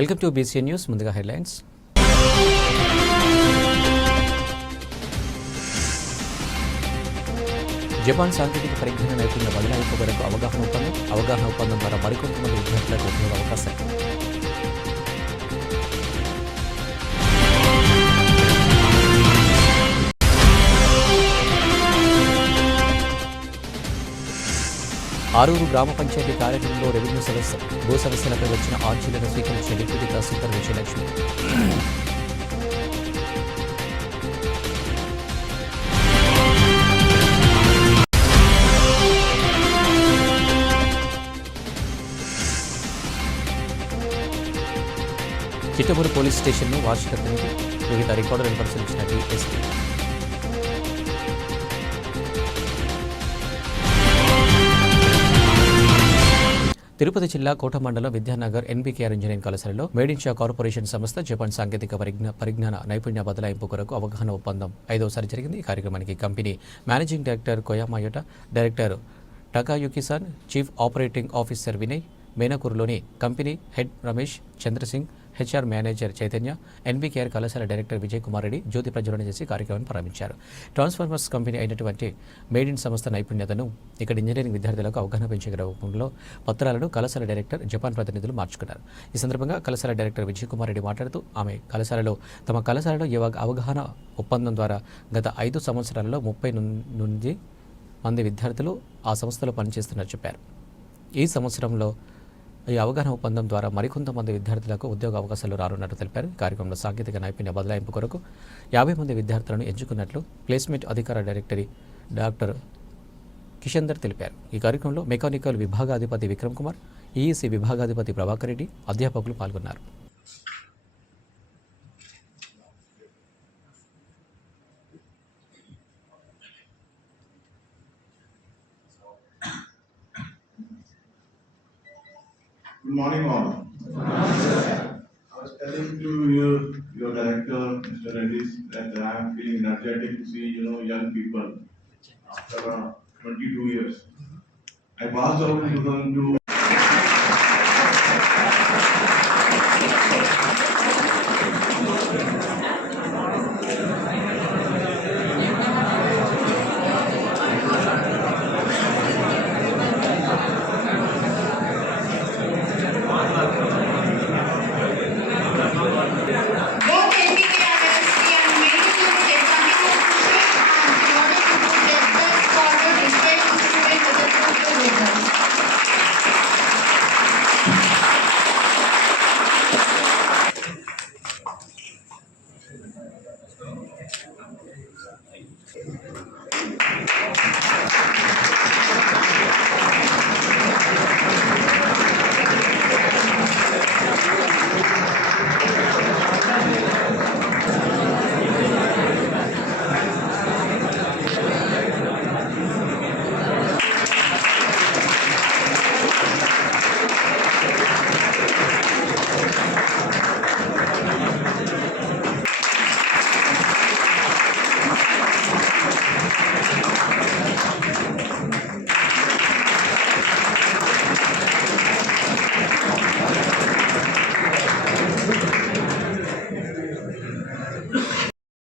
Welcome to BCN news. ముందుగా headlines. Japan సాంకేతిక పరిజ్ఞాన నైపుణ్య బదలాయింపు వరకు అవగాహన ఒప్పందం ద్వారా మరికొంతమంది విద్యార్థులకు ఉద్యోగ అవకాశం. ఆరూరు గ్రామ పంచాయతీ కార్యాలయంలో రెవెన్యూ సదస్సు. భూ సమస్యలపై వచ్చిన ఆర్జీలను స్వీకరించిన డిప్యూటీ తహసీల్దార్ విజయలక్ష్మి. చిట్టమూరు పోలీస్ స్టేషన్ను వార్షిక తనిఖీ. వివిధ రికార్డులను పరిశీలించిన డీఎస్పీ. తిరుపతి జిల్లా కోట మండలం విద్యానగర్ ఎన్బీకేఆర్ ఇంజనీరింగ్ కళాశాలలో మేడ్ ఇన్ ఇండియా కార్పొరేషన్ సంస్థ జపాన్ సాంకేతిక పరిజ్ఞాన నైపుణ్య బదలాయింపు కొరకు అవగాహన ఒప్పందం 5వసారి జరిగింది. ఈ కార్యక్రమానికి company managing director Koyama Yota, director Takayuki san, chief operating officer Vinay, మేనకూరులోని company head Ramesh Chandrasingh, HR manager Chaitanya, NBKR కళాశాల డైరెక్టర్ విజయ్ కుమార్ రెడ్డి జ్యోతి ప్రజ్వలన చేసి కార్యక్రమాన్ని ప్రారంభించారు. ట్రాన్స్ఫార్మర్స్ కంపెనీ అయినటువంటి మేడ్ ఇన్ సంస్థ నైపుణ్యతను ఇక్కడ ఇంజనీరింగ్ విద్యార్థులకు అవగాహన పెంచే రూపంలో పత్రాలను కళాశాల డైరెక్టర్ జపాన్ ప్రతినిధులు మార్చుకున్నారు. ఈ సందర్భంగా కళాశాల డైరెక్టర్ విజయ్ కుమార్ రెడ్డి మాట్లాడుతూ ఆమె తమ కళాశాలలో ఈ అవగాహన ఒప్పందం ద్వారా గత 5 సంవత్సరాలలో 30 మంది విద్యార్థులు ఆ సంస్థలో పనిచేస్తున్నట్టు చెప్పారు. ఈ సంవత్సరంలో ఈ అవగాహన ఒప్పందం ద్వారా మరికొంతమంది విద్యార్థులకు ఉద్యోగ అవకాశాలు రానున్నట్టు తెలిపారు. ఈ కార్యక్రమంలో సాంకేతిక నైపుణ్య బదలాయింపు కొరకు 50 మంది విద్యార్థులను ఎంచుకున్నట్లు ప్లేస్మెంట్ అధికార డైరెక్టరీ డాక్టర్ కిషందర్ తెలిపారు. ఈ కార్యక్రమంలో మెకానికల్ విభాగాధిపతి విక్రమ్ కుమార్, ఈఈసీ విభాగాధిపతి ప్రభాకర్ రెడ్డి, అధ్యాపకులు పాల్గొన్నారు. Good morning, all. I was telling to your director, Mr. Reddy, that I am feeling energetic to see young people after 22 years. I passed out in 2002.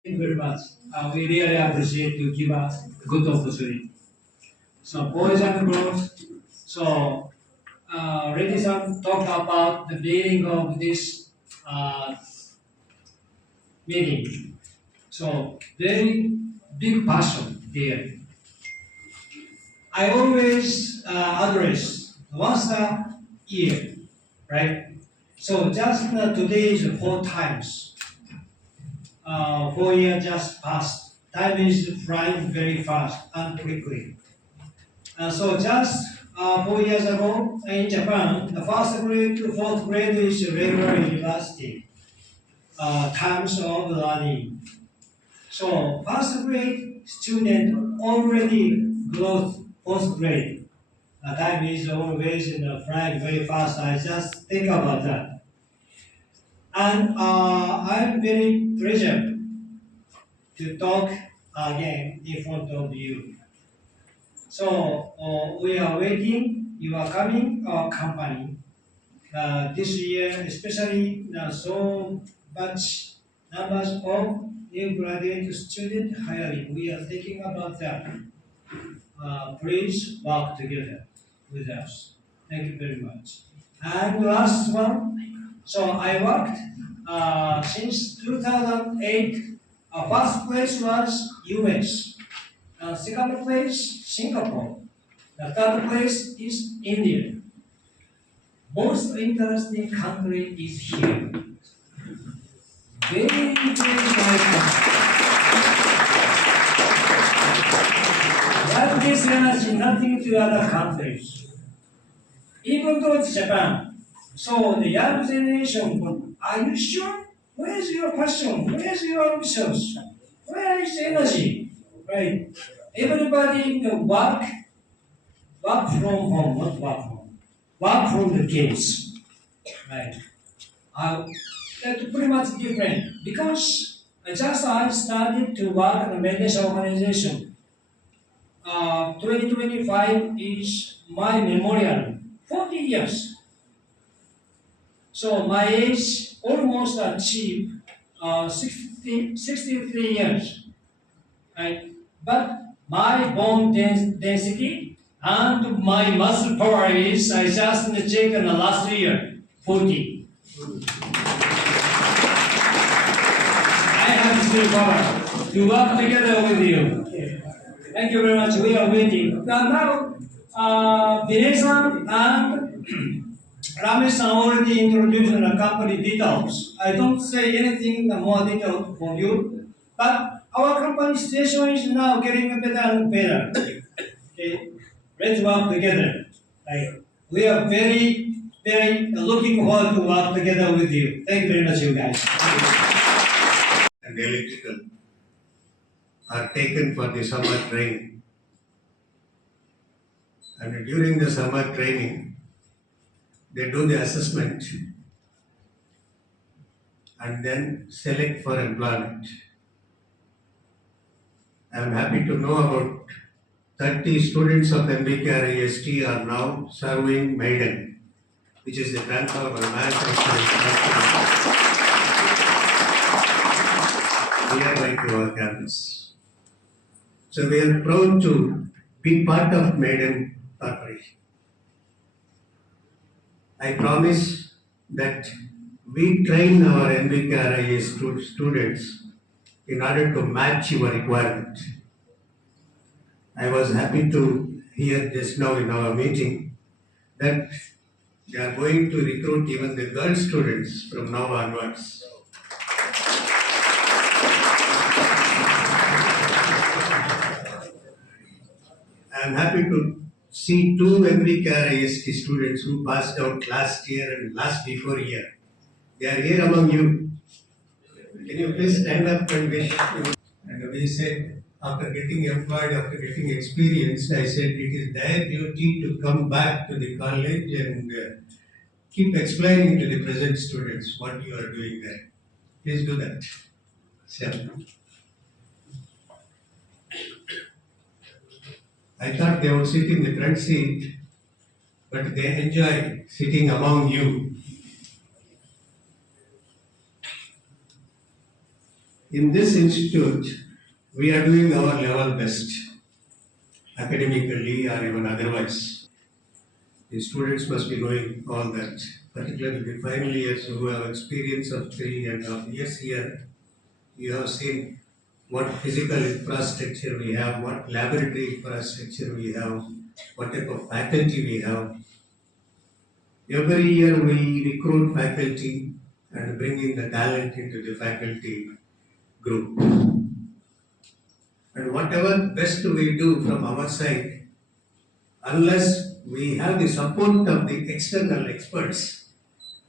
Very much. We really appreciate you give us good opportunity. So boys and girls, so ladies and talk about the meaning of this meeting. So very big passion here. I always address once a year, right? So just today is 4 times. 4 years just passed. Time is flying very fast and quickly. So just 4 years ago in Japan, the first grade to 4th grade is regular university times of learning. So first grade student already growth 4th grade. Time is always flying very fast. I just think about that. And I'm very pleased to talk again in front of you. So we are waiting. You are coming our company this year, especially so much numbers of new graduate student hiring. We are thinking about that. Please work together with us. Thank you very much. And last one, so I worked since 2008. First place was US. Second place, Singapore. The third place is India. Most interesting country is here. Very, very nice country. But this energy, nothing to other countries. Even though it's Japan. So the young generation, are you sure? Where is your passion? Where is your ambitions? Where is the energy? Right? Everybody work from home, not work home. Work from the kids. Right? That's pretty much different because I started to work in a meditation organization. 2025 is my memorial. 40 years. So my age almost achieved 63 years. Right? But my bone density and my muscle power is, I just checked in the last year, 40. I have still power to work together with you. Thank you very much. We are waiting. Now, Vinay-san and Ramesh-san already introduced the company details. I don't say anything more detailed for you, but our company situation is now getting better and better. Okay, let's work together. Right. We are very, very looking forward to work together with you. Thank you very much, you guys. And electrical are taken for the summer training. And during the summer training, they do the assessment and then select for employment. I am happy to know about 30 students of MBKRIST are now serving Maiden, which is the grandfather manufacturing company nearby to our campus. So we are proud to be part of Maiden Corporation. I promise that we train our MBKRIS students in order to match your requirement. I was happy to hear just now in our meeting that they are going to recruit even the girl students from now onwards. I am happy to see two MBKRIST students who passed out last year and last before year. They are here among you. Can you please stand up and wish? And we said, after getting employed, after getting experience, I said it is their duty to come back to the college and keep explaining to the present students what you are doing there. Please do that. Sir. I thought they would sit in the front seat, but they enjoy sitting among you. In this institute, we are doing our level best, academically or even otherwise. The students must be knowing all that, particularly the final years who have experience of 3.5 years here. You have seen what physical infrastructure we have, what laboratory infrastructure we have, what type of faculty we have. Every year we recruit faculty and bring in the talent into the faculty group. And whatever best we do from our side, unless we have the support of the external experts,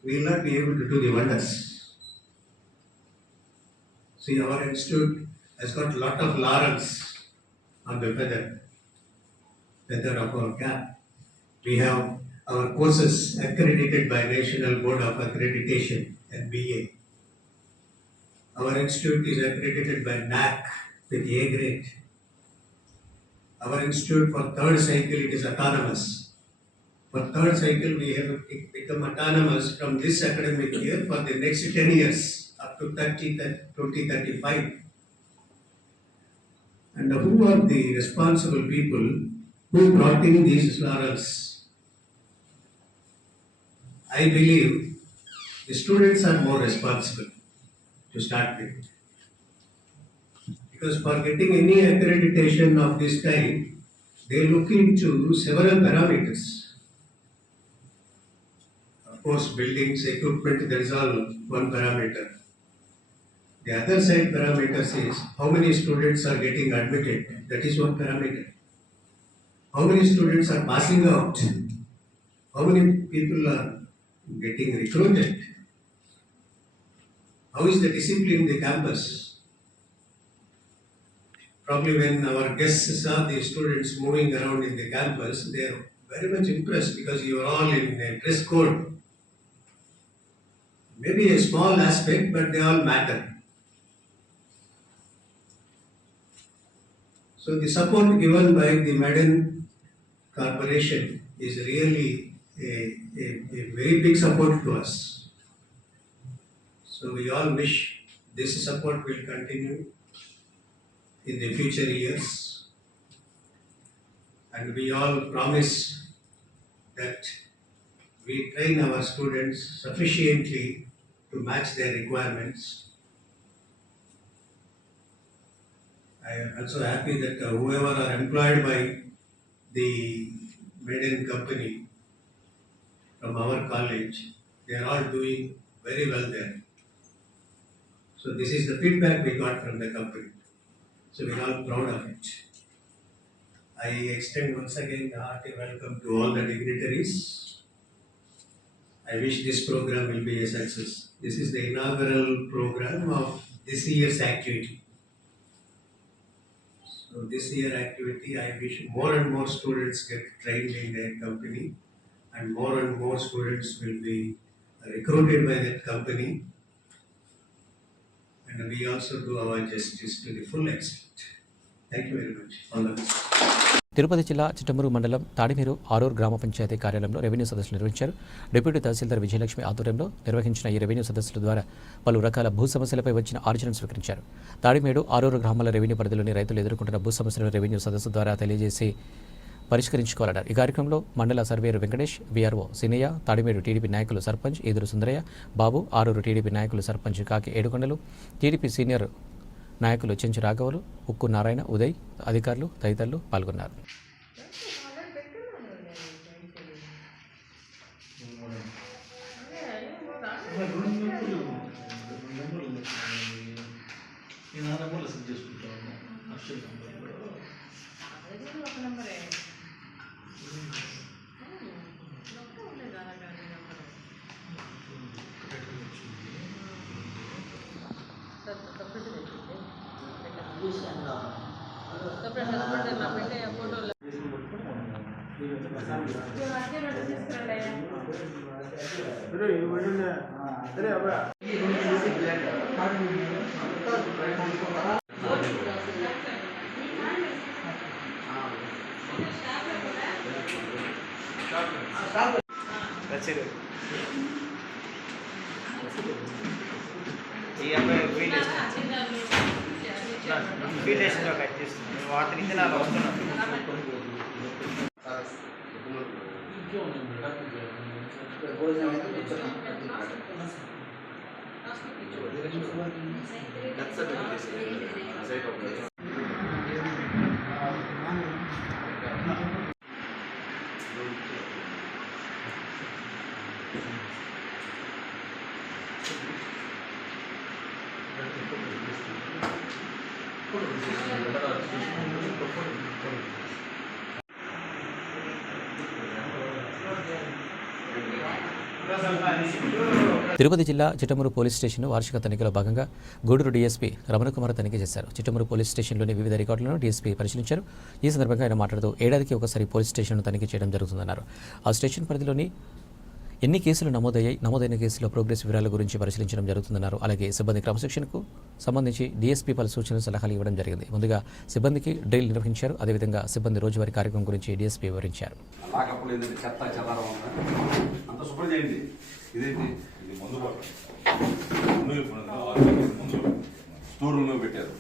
we will not be able to do the wonders. See, our institute has got a lot of laurels on the feather of our cap. We have our courses accredited by National Board of Accreditation, NBA. Our institute is accredited by NAC with A grade. Our institute for third cycle, it is autonomous. For For third cycle, we have become autonomous from this academic year for the next 10 years, up to 2035. And who are the responsible people who brought in these laurels? I believe the students are more responsible to start with. Because for getting any accreditation of this type, they look into several parameters. Of course, buildings, equipment, that is all one parameter. The other side parameters is how many students are getting admitted, that is one parameter. How many students are passing out? How many people are getting recruited? How is the discipline in the campus? Probably when our guests saw the students moving around in the campus, they are very much impressed because you are all in a dress code. Maybe a small aspect, but they all matter. So the support given by the Maiden Corporation is really a very big support to us. So we all wish this support will continue in the future years, and we all promise that we train our students sufficiently to match their requirements. I am also happy that whoever are employed by the Maiden company from our college, they are all doing very well there. So this is the feedback we got from the company. So we are all proud of it. I extend once again a hearty welcome to all the dignitaries. I wish this program will be a success. This is the inaugural program of this year's activity. So this year activity, I wish more and more students get trained in their company, and more students will be recruited by that company. And we also do our justice to the full extent. Thank you very much. All the best. Tirupati జిల్లా చిట్టమూరు మండలం తాడిమీరు ఆరూరు గ్రామ పంచాయతీ కార్యాలయంలో revenue సదస్సులు నిర్వహించారు. Deputy తహసీల్దార్ విజయలక్ష్మి ఆధ్వర్యంలో నిర్వహించిన ఈ revenue సదస్సుల ద్వారా పలు రకాల భూ సమస్యలపై వచ్చిన ఆర్జీలను స్వీకరించారు. తాడిమేడు ఆరూరు గ్రామాల రెవెన్యూ పరిధిలోని రైతులు ఎదుర్కొంటున్న భూ సమస్యలను రెవెన్యూ సదస్సు ద్వారా తెలియజేసి పరిష్కరించుకోవాలన్నారు. ఈ కార్యక్రమంలో మండల సర్వేయర్ వెంకటేష్, వీఆర్ఓ సినయ్య, తాడిమేడు టీడీపీ నాయకులు సర్పంచ్ ఈదురు సుందరయ్య, బాబు, ఆరూరు టీడీపీ నాయకులు సర్పంచ్ కాకి ఏడుకొండలు, టీడీపీ సీనియర్ నాయకులు చెంచు రాఘవులు, ఉక్కు నారాయణ, ఉదయ్, అధికారులు తదితరులు పాల్గొన్నారు. తిరుపతి జిల్లా చిట్టమూరు పోలీస్ స్టేషన్ వార్షిక తనిఖీలో భాగంగా గూడూరు డీఎస్పీ రమణకుమార్ తనిఖీ చేశారు. చిట్టమూరు పోలీస్ స్టేషన్లోని వివిధ రికార్డులను డీఎస్పీ పరిశీలించారు. ఈ సందర్భంగా ఆయన మాట్లాడుతూ ఏడాదికి ఒకసారి పోలీస్ స్టేషన్ను తనిఖీ చేయడం జరుగుతుందన్నారు. ఆ స్టేషన్ పరిధిలోని ఎన్ని కేసులు నమోదైన కేసులో ప్రోగ్రెస్ వివరాల గురించి పరిశీలించడం జరుగుతుందన్నారు. అలాగే సిబ్బంది క్రమశిక్షణకు సంబంధించి డీఎస్పీ పలు సూచనలు సలహాలు ఇవ్వడం జరిగింది. ముందుగా సిబ్బందికి డ్రిల్ నిర్వహించారు. అదేవిధంగా సిబ్బంది రోజువారీ కార్యక్రమం గురించి డీఎస్పీ వివరించారు. పెట్టారు.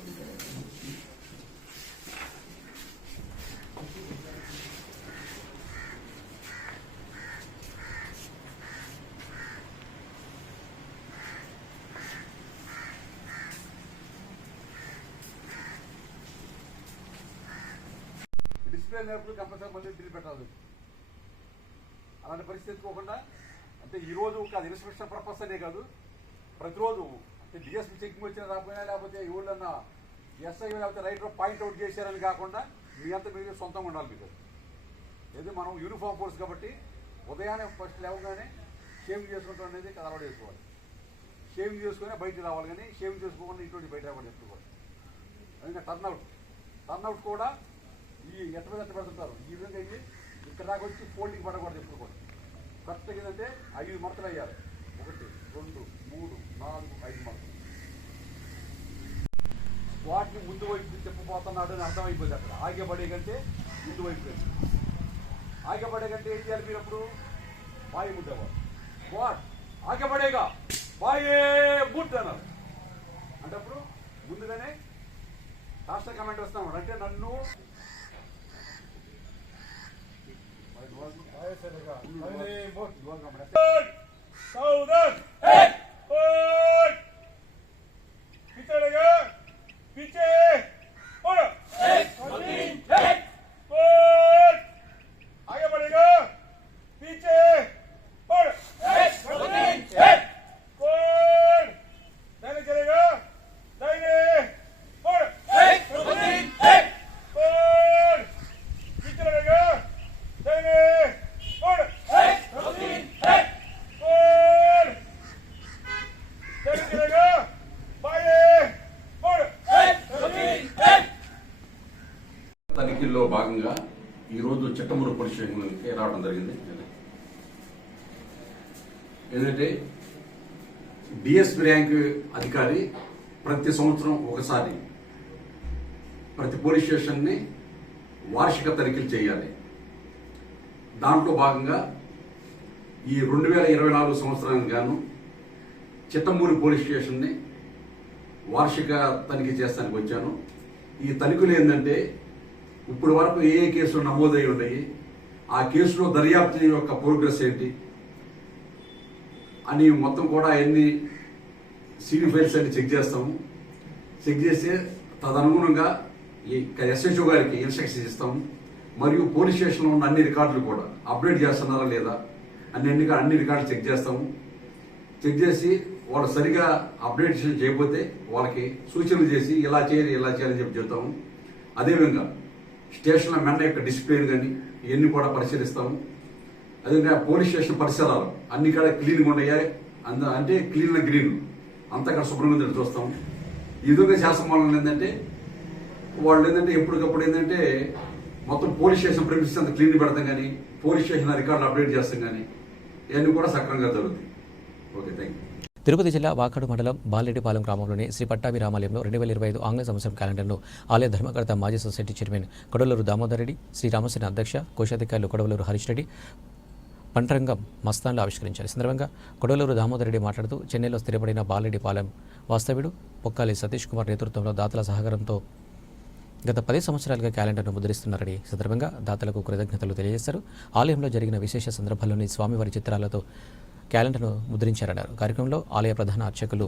డిస్ప్లే లేనప్పుడు కంపల్సరీ మళ్ళీ బిల్ పెట్టాలి. అలాంటి పరిస్థితి ఎత్తుకోకుండా అంటే ఈరోజు కాదు, ఇన్స్పెక్షన్ పర్పస్ అనే కాదు, ప్రతిరోజు అంటే డిఎస్పీ చెక్కింగ్ వచ్చినా రాకపోయినా, లేకపోతే ఎవరన్నా ఎస్ఐ లేకపోతే రైటర్ పాయింట్అవుట్ చేశారని కాకుండా మీ అంతా మీరు సొంతంగా ఉండాలి. మీకు ఏదో మనం యూనిఫామ్ ఫోర్స్ కాబట్టి ఉదయాన్నే ఫస్ట్ లేవగానే షేవింగ్ చేసుకుంటాం అనేది అలవాటు చేసుకోవాలి. షేవింగ్ చేసుకునే బయటికి రావాలి, కానీ షేవింగ్ చేసుకోకుండా ఇంట్లో బయట రావాలి చెప్పుకోవాలి. అందుకే టర్న్అవుట్ కూడా ఈ ఎట్ట మీద ఎట్ట పెడుతుంటారు. ఈ విధంగా అయ్యి ఇక్కడ దాకా వచ్చి ఫోల్డింగ్ పడకూడదు చెప్పుకోవాలి. కరెక్ట్గా ఏంటంటే 5 మడతలు అయ్యారు. 1, 2, 3, 4, 5 మడతలు. వాటిని ముందు వైపు చెప్పబోతున్నాడు అని అర్థమైపోయింది. అక్కడ ఆగేపడే కంటే ముందు వైపు ఆగేపడే కంటే ఏం చేయాలి మీరు అప్పుడు? బాయి ముట్టేవాడు. వాట్ ఆగేపడేగా బాయే ముట్ అన్నారు. అంటే అప్పుడు ముందుగానే రాష్ట్ర కమాండర్ వస్తున్నాడు. అంటే నన్ను తనిఖీల్లో భాగంగా ఈరోజు చిట్టమూరు పోలీస్ స్టేషన్కి రావడం జరిగింది. ఏంటంటే డిఎస్పీ ర్యాంక్ అధికారి ప్రతి సంవత్సరం ఒకసారి ప్రతి పోలీస్ స్టేషన్ని వార్షిక తనిఖీలు చేయాలి. దాంట్లో భాగంగా ఈ 2024 సంవత్సరానికి గాను చిట్టమూరు పోలీస్ స్టేషన్ని వార్షిక తనిఖీ చేస్తానికి వచ్చాను. ఈ తనిఖీలు ఏంటంటే ఇప్పుడు వరకు ఏ కేసులు నమోదై ఉన్నాయి, ఆ కేసులో దర్యాప్తు యొక్క ప్రోగ్రెస్ ఏంటి అని మొత్తం కూడా ఎన్ని సీడీ ఫైల్స్ అన్ని చెక్ చేస్తాము. చెక్ చేస్తే తదనుగుణంగా ఈ ఎస్హెచ్ఓ గారికి ఇన్స్ట్రక్షన్స్ ఇస్తాము. మరియు పోలీస్ స్టేషన్లో ఉన్న అన్ని రికార్డులు కూడా అప్డేట్ చేస్తున్నారా లేదా అన్ని రికార్డులు చెక్ చేస్తాము. చెక్ చేసి వాళ్ళు సరిగా అప్డేషన్ చేయకపోతే వాళ్ళకి సూచనలు చేసి ఇలా చేయాలని చెప్పి చెప్తాము. అదేవిధంగా స్టేషన్ల మెన్న యొక్క డిసిప్లిన్ కానీ ఇవన్నీ కూడా పరిశీలిస్తాము. అదేవిధంగా పోలీస్ స్టేషన్ పరిసరాలు అన్ని కూడా క్లీన్గా ఉన్నాయా, అంటే క్లీన్ గ్రీన్ అంతా కూడా శుభ్రంగా చూస్తాము. ఈ విధంగా చేస్తాం వల్ల ఏంటంటే వాళ్ళు ఎప్పటికప్పుడు మొత్తం పోలీస్ స్టేషన్ ప్రిమిసెస్ అంతా క్లీన్ పెడతాం, కానీ పోలీస్ స్టేషన్ రికార్డులు అప్డేట్ చేస్తాం, కానీ ఇవన్నీ కూడా సక్రమంగా జరుగుతాయి. Okay, thank you. తిరుపతి జిల్లా వాకాడు మండలం బాలరెడ్డిపాలెం గ్రామంలోని శ్రీ పట్టాభి రామాలయంలో 2025 ఆంగ్ల సంవత్సరం క్యాలెండర్ను ఆలయ ధర్మకర్త మాజీ సొసైటీ చైర్మన్ కొడవలూరు దామోదర్ రెడ్డి, శ్రీ రామసేన అధ్యక్ష కోశాధికారులు కొడవలూరు హరీష్ రెడ్డి, పంటరంగం మస్తాన్లు ఆవిష్కరించారు. ఈ సందర్భంగా కొడవలూరు దామోదర్ రెడ్డి మాట్లాడుతూ చెన్నైలో స్థిరపడిన బాలరెడ్డిపాలెం వాస్తవ్యుడు పొక్కాలి సతీష్ కుమార్ నేతృత్వంలో దాతల సహకారంతో గత 10 సంవత్సరాలుగా క్యాలెండర్ను ముద్రిస్తున్నారని సందర్భంగా దాతలకు కృతజ్ఞతలు తెలియజేశారు. ఆలయంలో జరిగిన విశేష సందర్భాల్లోని స్వామివారి చిత్రాలతో క్యాలెండర్ను ముద్రించారన్నారు. కార్యక్రమంలో ఆలయ ప్రధాన అర్చకులు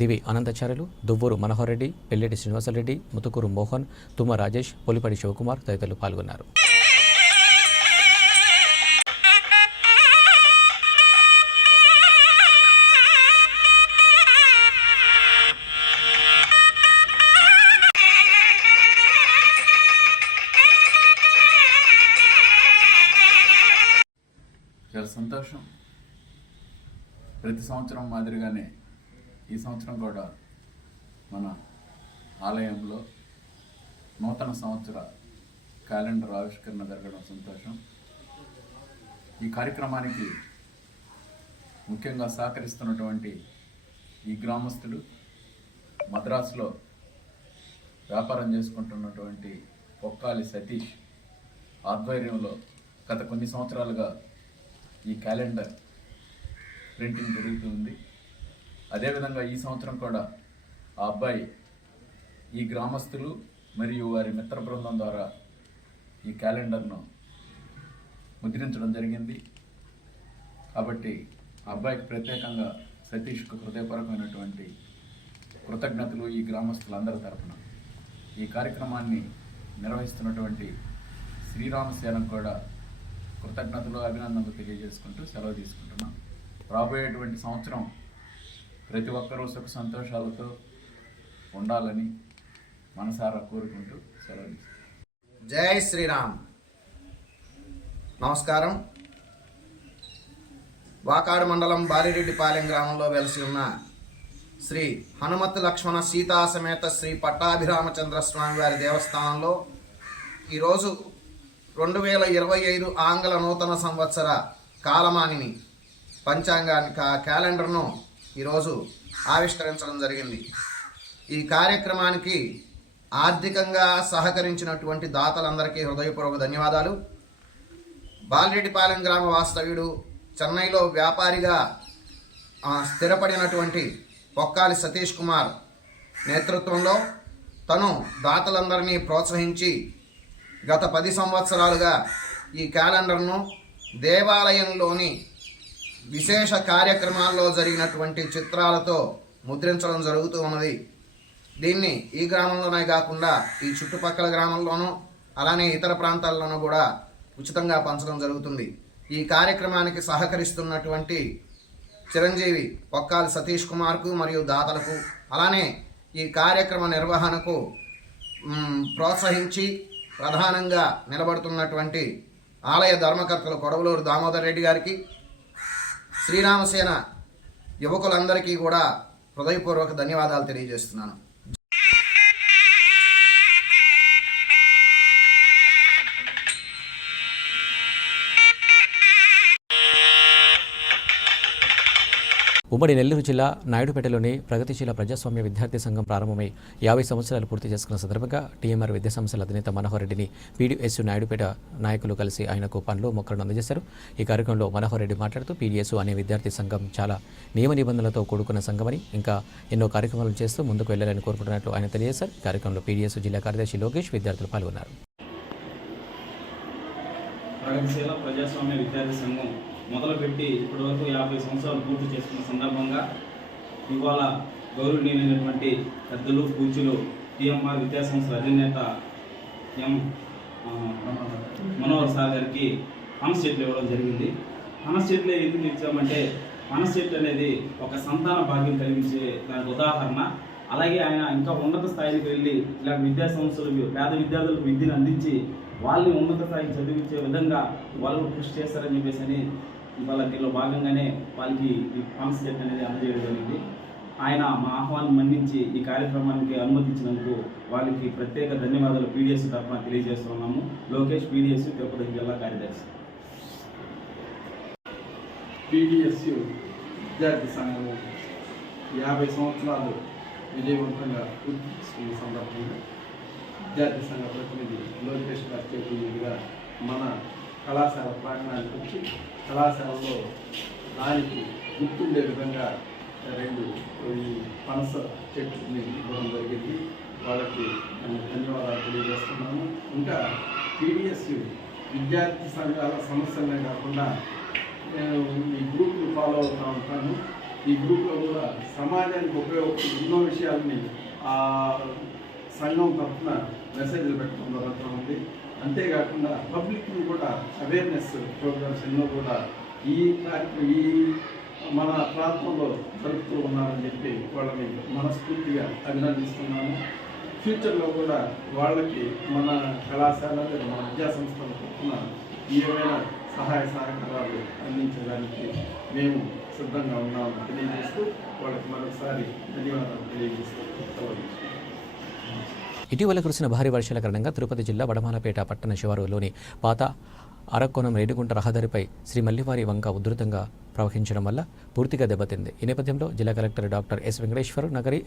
దివి అనంతాచార్యులు, దువ్వూరు మనోహర్ రెడ్డి, పెల్లెటి శ్రీనివాసరెడ్డి, ముతుకూరు మోహన్, తుమ్మ రాజేష్, పొలిపడి శివకుమార్ తదితరులు పాల్గొన్నారు. చాలా సంతోషం. ప్రతి సంవత్సరం మాదిరిగానే ఈ సంవత్సరం కూడా మన ఆలయంలో నూతన సంవత్సర క్యాలెండర్ ఆవిష్కరణ జరగడం సంతోషం. ఈ కార్యక్రమానికి ముఖ్యంగా సహకరిస్తున్నటువంటి ఈ గ్రామస్తుడు మద్రాసులో వ్యాపారం చేసుకుంటున్నటువంటి పొక్కాలి సతీష్ ఆధ్వర్యంలో గత కొన్ని సంవత్సరాలుగా ఈ క్యాలెండర్ ప్రింటింగ్ జరుగుతుంది. అదేవిధంగా ఈ సంవత్సరం కూడా ఆ అబ్బాయి ఈ గ్రామస్తులు మరియు వారి మిత్ర బృందం ద్వారా ఈ క్యాలెండర్ను ముద్రించడం జరిగింది. కాబట్టి ఆ అబ్బాయికి ప్రత్యేకంగా సతీష్కు హృదయపూర్వకమైనటువంటి కృతజ్ఞతలు ఈ గ్రామస్తులందరి తరఫున. ఈ కార్యక్రమాన్ని నిర్వహిస్తున్నటువంటి శ్రీరామసేనకు కూడా కృతజ్ఞతలు, అభినందనలు తెలియజేసుకుంటూ సెలవు తీసుకుంటున్నాం. రాబోయేటువంటి సంవత్సరం ప్రతి ఒక్కరూ సుఖ సంతోషాలతో ఉండాలని మనసారా కోరుకుంటూ సెలవు తీసుకుంటాం. జై శ్రీరామ్. నమస్కారం. వాకాడు మండలం బాలిరెడ్డిపాలెం గ్రామంలో వెలసి ఉన్న శ్రీ హనుమత్ లక్ష్మణ సీతా సమేత శ్రీ పట్టాభిరామచంద్ర స్వామి వారి దేవస్థానంలో ఈరోజు 2025 ఆంగ్ల నూతన సంవత్సర కాలమానిని పంచాంగాన్ని క్యాలెండర్ను ఈరోజు ఆవిష్కరించడం జరిగింది. ఈ కార్యక్రమానికి ఆర్థికంగా సహకరించినటువంటి దాతలందరికీ హృదయపూర్వక ధన్యవాదాలు. బాలిరెడ్డిపాలెం గ్రామ వాస్తవ్యుడు, చెన్నైలో వ్యాపారిగా స్థిరపడినటువంటి పొక్కాలి సతీష్ కుమార్ నేతృత్వంలో తను దాతలందరినీ ప్రోత్సహించి గత 10 సంవత్సరాలుగా ఈ క్యాలెండర్ను దేవాలయంలోని విశేష కార్యక్రమాల్లో జరిగినటువంటి చిత్రాలతో ముద్రించడం జరుగుతూ ఉన్నది. దీన్ని ఈ గ్రామంలోనే కాకుండా ఈ చుట్టుపక్కల గ్రామంలోనూ అలానే ఇతర ప్రాంతాల్లోనూ కూడా ఉచితంగా పంచడం జరుగుతుంది. ఈ కార్యక్రమానికి సహకరిస్తున్నటువంటి చిరంజీవి పొక్కాలి సతీష్ కుమార్కు మరియు దాతలకు, అలానే ఈ కార్యక్రమ నిర్వహణకు ప్రోత్సహించి ప్రధానంగా నిలబడుతున్నటువంటి ఆలయ ధర్మకర్తలు కొడవలూరు దామోదర్ రెడ్డి గారికి, శ్రీరామసేన యువకులందరికీ కూడా హృదయపూర్వక ధన్యవాదాలు తెలియజేస్తున్నాను. ఉమ్మడి నెల్లూరు జిల్లా నాయుడుపేటలోని ప్రగతిశీల ప్రజాస్వామ్య విద్యార్థి సంఘం ప్రారంభమై 50 సంవత్సరాలు పూర్తి చేసుకున్న సందర్భంగా టీఎంఆర్ విద్యా సంస్థల అధినేత మనోహర్ రెడ్డిని పీడీఎస్యు నాయుడుపేట నాయకులు కలిసి ఆయనకు పండ్లు మొక్కలను అందజేశారు. ఈ కార్యక్రమంలో మనోహర్ రెడ్డి మాట్లాడుతూ పీడీఎస్యు అనే విద్యార్థి సంఘం చాలా నియమ నిబంధనలతో కూడుకున్న సంఘమని, ఇంకా ఎన్నో కార్యక్రమాలు చేస్తూ ముందుకు వెళ్లాలని కోరుకుంటున్నట్లు ఆయన తెలియజేశారు. ఈ కార్యక్రమంలో పీడీఎస్యు జిల్లా కార్యదర్శి లోకేష్, విద్యార్థులు పాల్గొన్నారు. ప్రగతిశీల ప్రజాస్వామ్య విద్యార్థి సంఘం మొదలుపెట్టి ఇప్పటి వరకు 50 సంవత్సరాలు పూర్తి చేసుకున్న సందర్భంగా ఇవాళ గౌరవనీయులైనటువంటి పెద్దలు, పూజ్యులు టీఎంఆర్ విద్యాసంస్థల అధినేత ఎం మనోహర్ సార్ గారికి మనస్ చెట్లు ఇవ్వడం జరిగింది. మనస్ చెట్లు ఎందుకు ఇచ్చామంటే, మనస్ చెట్లు అనేది ఒక సంతాన భాగ్యం కలిగించే దానికి ఉదాహరణ. అలాగే ఆయన ఇంకా ఉన్నత స్థాయికి వెళ్ళి ఇలా విద్యా సంస్థలు పేద విద్యార్థులకు విద్యను అందించి వాళ్ళని ఉన్నత స్థాయికి చదివించే విధంగా వాళ్ళు కృషి చేస్తారని చెప్పేసి ఇవాళ దీనిలో భాగంగానే వాళ్ళకి ఈ మనస్ చెట్లు అనేది అందజేయడం జరిగింది. ఆయన మా ఆహ్వానం మన్నించి ఈ కార్యక్రమానికి అనుమతించినందుకు వాళ్ళకి ప్రత్యేక ధన్యవాదాలు పీడీఎస్ తరఫున తెలియజేస్తున్నాము. లోకేష్, పీడీఎస్ తిరుపతి జిల్లా కార్యదర్శి. పీడీఎస్యు విద్యార్థి సంఘము 50 సంవత్సరాలు విజయవంతంగా పూర్తి చేసుకున్న సందర్భంగా విద్యార్థి సంఘ ప్రతినిధి లోకేష్ గారి చేతుల మీదుగా మన కళాశాల ప్రాంగణానికి వచ్చి కళాశాలలో దానికి గుర్తుండే విధంగా 2 పనస చెట్టుని ఇవ్వడం జరిగింది. వాళ్ళకి ధన్యవాదాలు తెలియజేస్తున్నాము. ఇంకా పీడీఎస్యు విద్యార్థి సంఘాల సమస్యలే కాకుండా నేను ఈ గ్రూప్ను ఫాలో అవుతూ ఉంటాను. ఈ గ్రూప్లో కూడా సమాజానికి ఉపయోగపడే ఎన్నో విషయాలని ఆ సంఘం తరఫున మెసేజ్లు పెట్టడం జరుగుతూ ఉంది. అంతేకాకుండా పబ్లిక్ని కూడా అవేర్నెస్ ప్రోగ్రామ్స్ ఎన్నో కూడా ఈ మన ప్రాంతంలో జరుపుతూ ఉన్నారని చెప్పి వాళ్ళని మనస్ఫూర్తిగా అభినందిస్తున్నాము. ఫ్యూచర్లో కూడా వాళ్ళకి మన కళాశాల లేదా మన విద్యాసంస్థల తరఫున ఏమైనా సహాయ సహకారాలు అందించడానికి మేము సిద్ధంగా ఉన్నామని తెలియజేస్తూ వాళ్ళకి మరొకసారి ధన్యవాదాలు తెలియజేస్తూ. ఇటీవల కురిసిన భారీ వర్షాల కారణంగా తిరుపతి జిల్లా వడమాలపేట పట్టణ శివారులోని పాత అరక్కోణం రేణిగుంట రహదారిపై శ్రీ మల్లివారి వంక ఉధృతంగా ప్రవహించడం వల్ల పూర్తిగా దెబ్బతింది. ఈ నేపథ్యంలో జిల్లా collector doctor yes Venkateshwar Nagari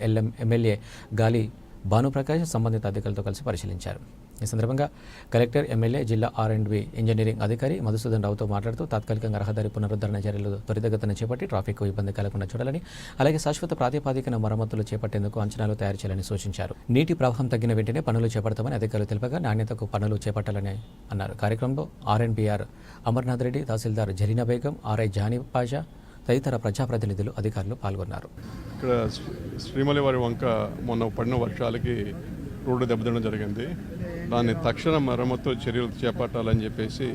MLA గాలి భానుప్రకాష్ సంబంధిత అధికారులతో కలిసి పరిశీలించారు. ఈ సందర్భంగా కలెక్టర్, ఎమ్మెల్యే, జిల్లా R&B ఇంజనీరింగ్ అధికారి మధుసూదన్ రావుతో మాట్లాడుతూ తాత్కాలికంగా రహదారి పునరుద్ధరణ చర్యలు త్వరితగతిన చేపట్టి ట్రాఫిక్ ఇబ్బంది కలగకుండా చూడాలని, అలాగే శాశ్వత ప్రాతిపదికన మరమ్మతులు చేపట్టేందుకు అంచనాలు తయారు చేయాలని సూచించారు. నీటి ప్రవాహం తగ్గిన వెంటనే పనులు చేపడతామని అధికారులు తెలిపగా నాణ్యతకు పనులు చేపట్టాలని అన్నారు. కార్యక్రమంలో R&BR అమర్నాథ్ రెడ్డి, తహసీల్దార్ జరీనా బేగం, RI జానీ పాషా తదితర ప్రజాప్రతినిధులు, అధికారులు పాల్గొన్నారు. ఇక్కడ శ్రీమల్లివారి వంక మొన్న పడిన వర్షాలకి రోడ్డు దెబ్బతినడం జరిగింది. దాన్ని తక్షణ మరమ్మతు చర్యలు చేపట్టాలని చెప్పేసి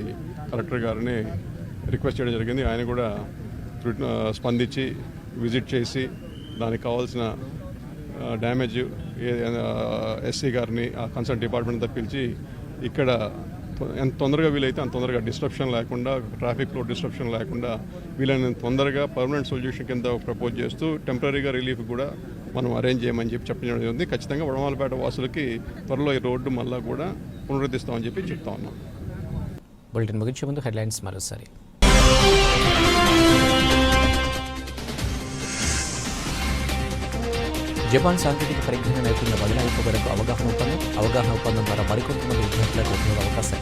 కలెక్టర్ గారిని రిక్వెస్ట్ చేయడం జరిగింది. ఆయన కూడా స్పందించి విజిట్ చేసి దానికి కావాల్సిన డ్యామేజ్ SC గారిని, ఆ కన్సర్న్ డిపార్ట్మెంట్ పిలిచి ఇక్కడ ఎంత తొందరగా వీలైతే అంత తొందరగా డిస్ట్రప్షన్ లేకుండా, ట్రాఫిక్లో డిస్ట్రప్షన్ లేకుండా వీలైనంత తొందరగా పర్మనెంట్ సొల్యూషన్ కింద ప్రపోజ్ చేస్తూ టెంపరీగా రిలీఫ్ కూడా మనం అరేంజ్ చేయమని చెప్పడం జరిగింది. ఖచ్చితంగా వడమాలపేట వాసులకి త్వరలో ఈ రోడ్డు మళ్ళా కూడా పునరుద్ధరిస్తామని చెప్పి చెప్తా ఉన్నాం. బులెటిన్ ముగించే ముందు హెడ్లైన్స్ మరోసారి. జపాన్ సాంకేతిక పరిజ్ఞాన నైపుణ్య బదలాయింపు వరకు అవగాహన ఒప్పందం ద్వారా మరికొంతమంది విద్యార్థులకు ఉద్యోగ అవకాశం.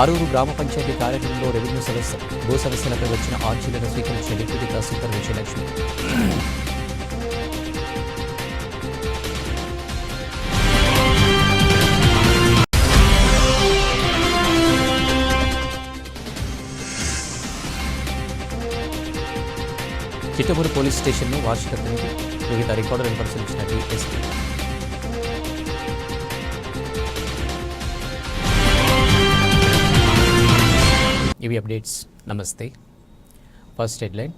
ఆరూరు గ్రామ పంచాయతీ కార్యాలయంలో రెవెన్యూ సదస్సు. భూ సమస్యలపై వచ్చిన ఆర్జీలను స్వీకరించిన డిప్యూటీ తహసీల్దార్ విజయలక్ష్మి. చిట్టమూరు పోలీస్ స్టేషన్లో వార్షిక తనిఖీ. వివిధ రికార్డులను పరిశీలించిన DSP. ఇవి అప్డేట్స్. నమస్తే. First headline.